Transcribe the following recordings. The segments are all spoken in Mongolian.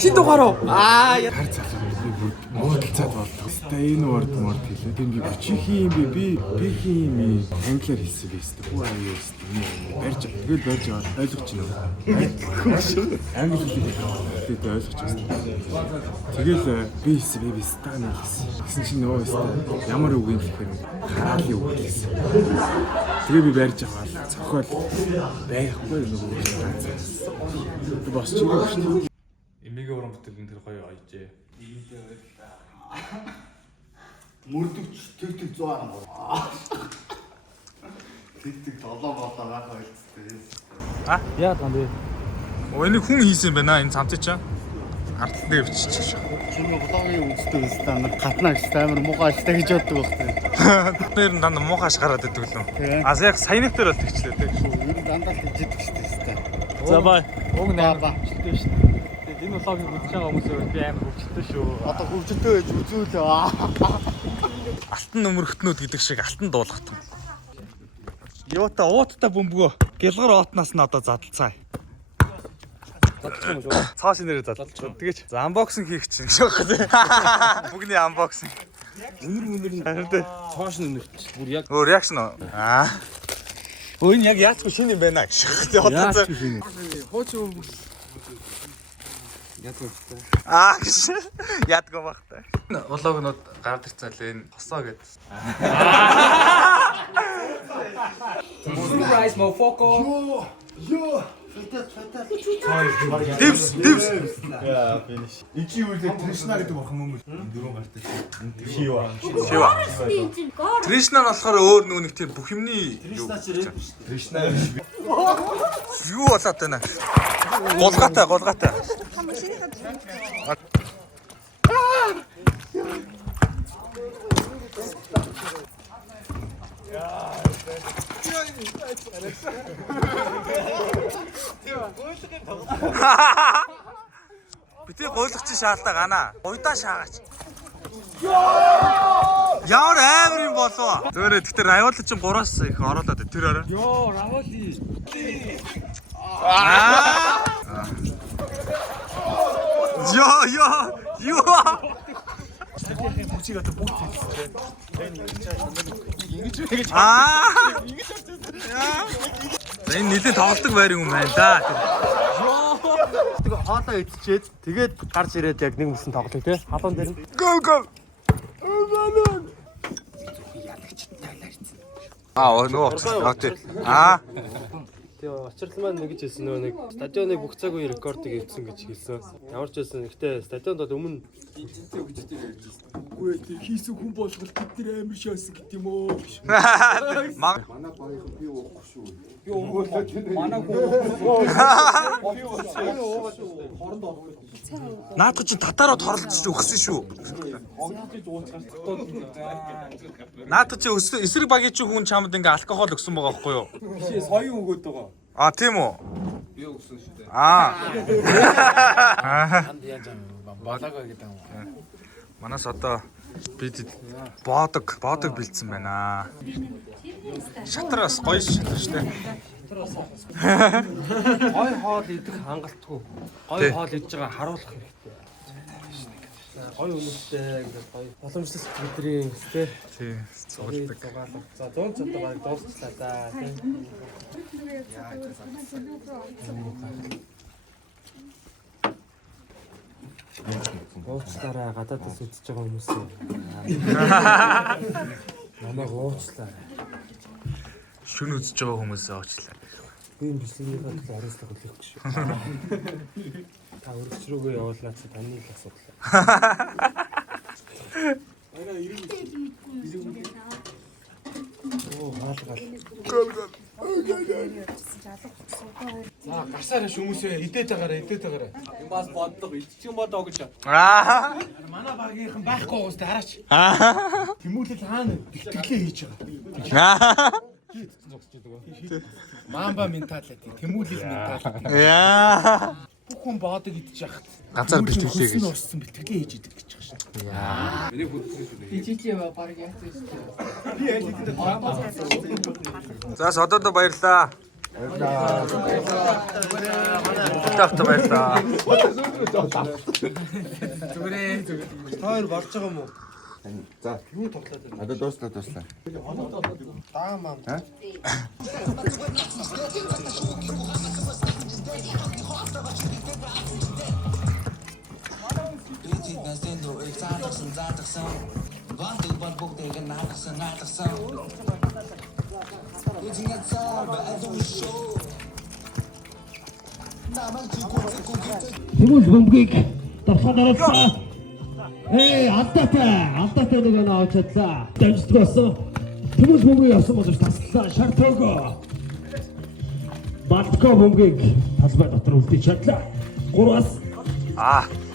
Шин дугаараа. Хар залуу муудалцаад болдог. Энэ word хэлээ. Тийм би чихийн би хин англиар хэлсэн биз дээ. Хүү аяа биз дээ. Барьж тэгэл барьж аваад ойлгож байна. Англи хэлээд ойлгож байна. Тэгэл би хэлсэн би стан хэлсэн. Гэсэн чинь нөгөө өстэй ямар үг юм гэхээр хараалын үг гэсэн. Тэгээ би барьж аваад цохол байхгүй нөгөө би бас чирээ шүү дээ. Эмигийн уран бүтээлийн тэр гоё аяжээ. Мөрдөгч тэг 100 ам. Тэг 7 болоо байх ойлцтой. Яа тань. Энийг хүн хийсэн байна энэ цамцыг чаа. Ардлын дээр бичиж чаа. Чиний блогийн үзтэй өстэй гатнаа гэж амар муухай ажтай гэж боддог багтай. Тэр нь дандаа муухайш гараад идэг лөө. А яг саяны дээр бол тэгчлээ тэг. Ер нь дандаа тэгждэг шүү дээ. За бай. Уг нээр Баа. хөвчтэй шүү дээ. Тэгээд энэ влогийг үзэж байгаа хүмүүсээ би амар хөвчтэй шүү. Одоо хөвчтэй байж үзүүлээ. Алтан нөмөрхтнүүд гэдэг шиг алтан дуулгатан. Юута уутта бөмбөгөө гялгар оотнаас нь одоо задлцаа. Задлах юм шүү. Цааш нэрээ задлцаа. Тэгэж за анбоксинг хийх чинь гэж байна. Бүгний анбоксинг. Үнэр нь цааш нь өнөрч бүр яг Өөр реакшн уу? Өө энэ яг яацгүй шинэ юм байна гэж. яач Одоо шинэ. Хооч юм. гэж ядгүй багтай. Влогнууд гард ирцээ л энэ хосоо гэдэг. Surprise motherfucker. Йоо. Дивс. Яа финиш. Ичи үлээ Тришна гэдэг охин юм уу? Дөрөв гартай. Шива. Тришна нь болохоор өөр нэг тийм бүх юмний Тришна юу болоод байна. Гулгаатай. Битээ гуйлах чи шаалтаа гана. Уйдаа шаагаач. Ямар амар юм болов. Зөөрэ тэгтэр аюулч чинь 3-аас их оруулаад тэр орой. Йоо, раволи. Юу. Бүчиг одоо бүгд Ингэж. Энэ нэлээд тоглолдог байр юм байна да. Тэгээ хоолоо идчихэд тэгээд гарч ирээд яг нэг мөсөн тоглоё те. Халуун дээр. Go. Нөгөө. Тэгээ очрол маань нэгж хэлсэн нөгөө нэг стадионыг бүх цаг үе рекордыг эвдсэн гэж хэлсэн. Ямар ч байсан гэхдээ стадионд бол өмнө Үгүй ээ, хийсэн хүн болгол бид нэр амар шаасан гэт юм уу? Манай баях би уухгүй шүү. Би өнгөөлөө манай хүн наадах чи татараад хорлцож өгсөн шүү. Наадах чи эсрэг багийн чи хүн чамд ингээ алкогол өгсөн байгаа байхгүй юу? чи соён өгөөд байгаа. Тийм үү? Би өгсөн шүү дээ. балаага гэдэг юм. Манаас одоо бид боодог бэлдсэн байна. Шатраас гоё шатар штэ. Гой хоол идэх хангалтгүй. Гой хоол идж байгаа харуулах хэрэгтэй. Гой үнэтэй ингээд гой боломжлолт бидний тэ. Тий, цугладаг. За 100 ч одоо баг дуусчлаа да тийм. Уучлаарай гадаадас үзэж байгаа хүмүүс. Намайг уучлаарай. Шүн үзэж байгаа хүмүүсээ уучлаа. Би энэ бичлэгийн бодлоо ариуслах хүлээхгүй шүү. Та өргөч рүүгээ явуулнаа чи таны л асуудал. Оо хаалгал. За гарсаар хүмүүсээ идээд байгаарай. Бас бодлого идчих юм бодоо гэж. Манай багийнхан байхгүй уустай хараач. Тэмүүлэл хаана бэлтгэлээ хийж байгаа. Мамба менталити, тэмүүлэл менталити. Яа. Бүх хүн боодог идчих яхад. Ганцаар бэлтгэлээ гэж. Орсон бэлтгэлээ хийж идэг гэж байна шүү. Яа. За содод баярлаа. Тавтай баярлаа. Хоёр болж байгаа юм уу? За. Одоо дуслаа. Даа маа. Тэмүүл бөмбөгийг давхад оруулсан. Алдаатай нэг нь авч чадлаа. Дамждаг болсон. Тэмүүл бөмбөгийг авсан боловч таслаа. Шартоого. Батко бөмбөгийг талбай дотор үлдээж чадлаа. 3-аас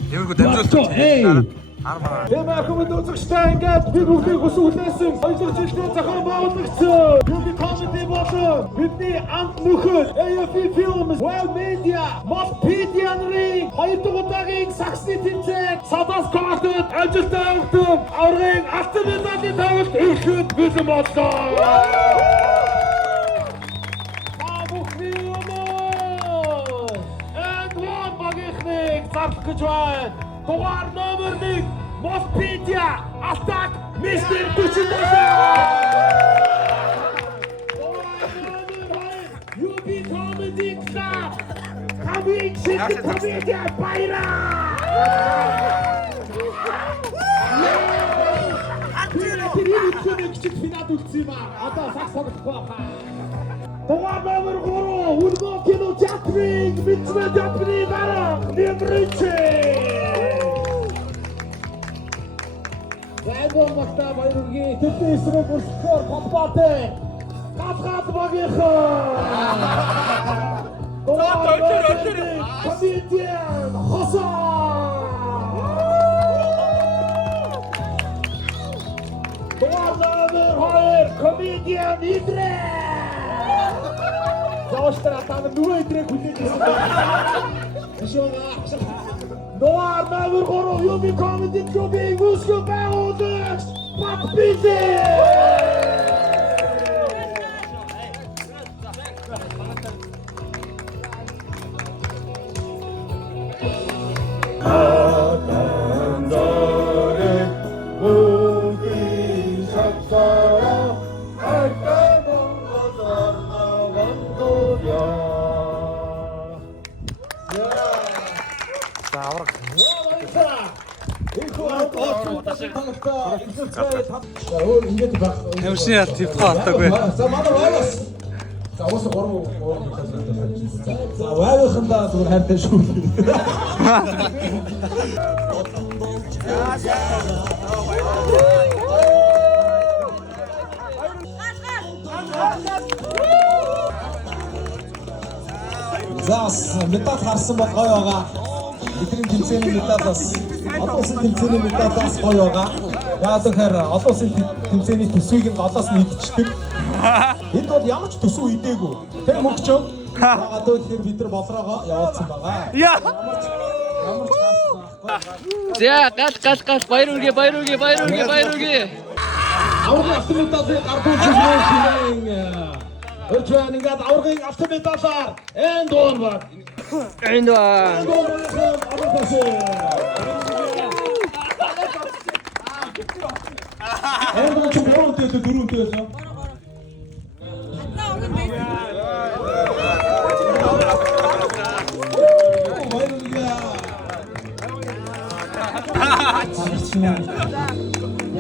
Тиймэрхүү дамжуулалт. Тэмээхэн үзэгчтэй ингээд би бүгдийг хүлээсэн. Хоёрдугаар жилийн зохион байгуулагч Юби Comedy болон бидний амт нөхөд AFP Films, Well Media, Multimedia-ны хоёрдугаар удаагийн саксны тэмцээн Садас Картад ажилтаа өгдөг аврагын алтан медалийн тавилт ихэд бэлэн боллоо. Зарах гэж байна. Дугаар номер 1 Multimedia Attack Mr. Duchindasa. Юби Comedy Club. Coming City Comedy Bayra. Тэрийг финал үлдсэн юм аа. Одоо сакс тоглохгүй хаа. Дугаар номер 3 Үлгөө кино театрын мэдмэ театрын дараа Нэмричи. Зайгон багтаа баяргийн төдөө эсрэг бүрсгээр Поппатэй гад багийнхаа. Комедиан Хосон. Дугаар номер 2 комедиан Идрэ. Заостра тань нүрэ идрэг хүлээж ирсэн. Дугаар номер 3 Юби Comedy Club-ийн гүйцэтгэх байгуулагч Батбизи. Хэмшин ял төвхөө автаагүй. За манай вайвас. За уус 3. За вайвахында зүгээр хайртай шүү. За метал харсан бол гоё байгаа. Бидний тэмцээний металаас олон улсын тэмцээний металаас гоё байгаа. Яагаад гэхээр олон улсын тэмцээний төсвийг нь голоос нь идчихдэг. Энд бол ямар ч төсөв идээгүй. Тэр мөнгөч яагаад гэхээр бид нар болроогоо явуулсан байгаа. Ямар ч За баяр үргээ. Аврагын автомедалыг гардуулж байна. Өчигдөр ингээд аврагын автомедалаар энд дуурваа. Энд ч дөрөвтэй байсан.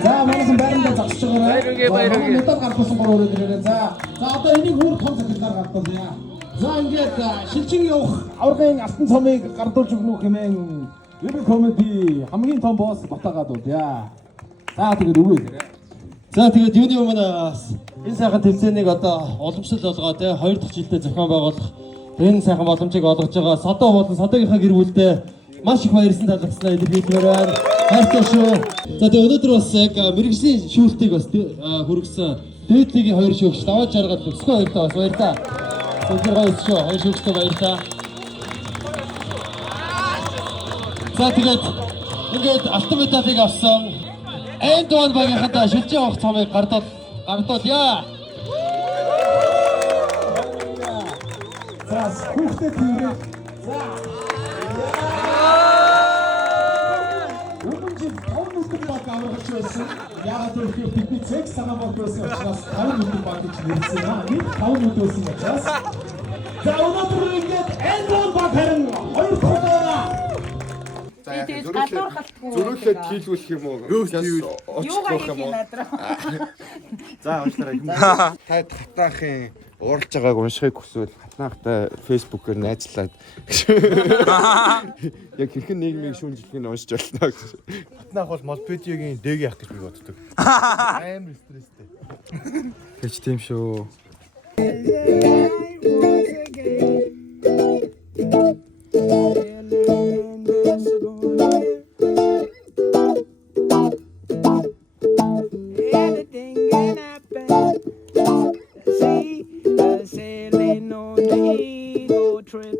За манайхан байранда зогсож байгаа. Баяргээ. Метал гаргасан 3 өрөө дээрээ. За одоо энийг бүр том захиалгаар гардуулъя. За ингээд шилжин явах аврагын алтан цомыг гардуулж өгнөх хэмээн Юби Comedy хамгийн том босс батагаад удаа. За тэгээд үгүй. За тэгээд юуны өмнө энэ сайхан тэмцээнийг одоо уламжлал болгоо те 2 дахь жилдээ зохион байгуулах энэ сайхан боломжийг олгож байгаа Содо болон Содогийнхаа гэр бүлдээ маш их баярлсан талархснаа илэрхийлмээр байна. Хайртай шүү. За тэгээд өнөөдөр бас яг мэрэгжлийн шүүлтийг бас хүргэсэн дээдлийн 2 шүүгч даваа жаргал өсгөө хоёртаа бас баярлаа. Зөвхөн гоё шүү. 2 шүүгчтэй баярлаа. За тэгээд ингээд алтан медалийг авсан энд дуун багийнхаа шилжиж явах цомыг гардуулъя. Бас хүүхдээ тэрэг. За. Өмнө жил 5 нүдэн баг аврагч байсан. Яагаад гэвэл бидний цэг санаа бол байсан учраас 5 нүдэн баг гэж нэрсэн аа. Нэг 5 нүд байсан учраас. За өнөөдөр ингээд Эндрон баг харин 2 тоглоо. Зөрүүлээд хийлгүүлэх юм уу? Очих юм уу? За уучлаарай. Та хатнаахын уралж байгааг уншихыг хүсвэл хатнаахтай фэйсбүүкээр найзлаад яг хэрхэн нийгмийг шүүмжлэхийг уншиж болно гэж. Хатнаах бол Молпедиогийн дэг яах гэж би боддог. Амар стресстэй. Тэч тийм шүү. Anything can happen. See, sailing on the ego trip.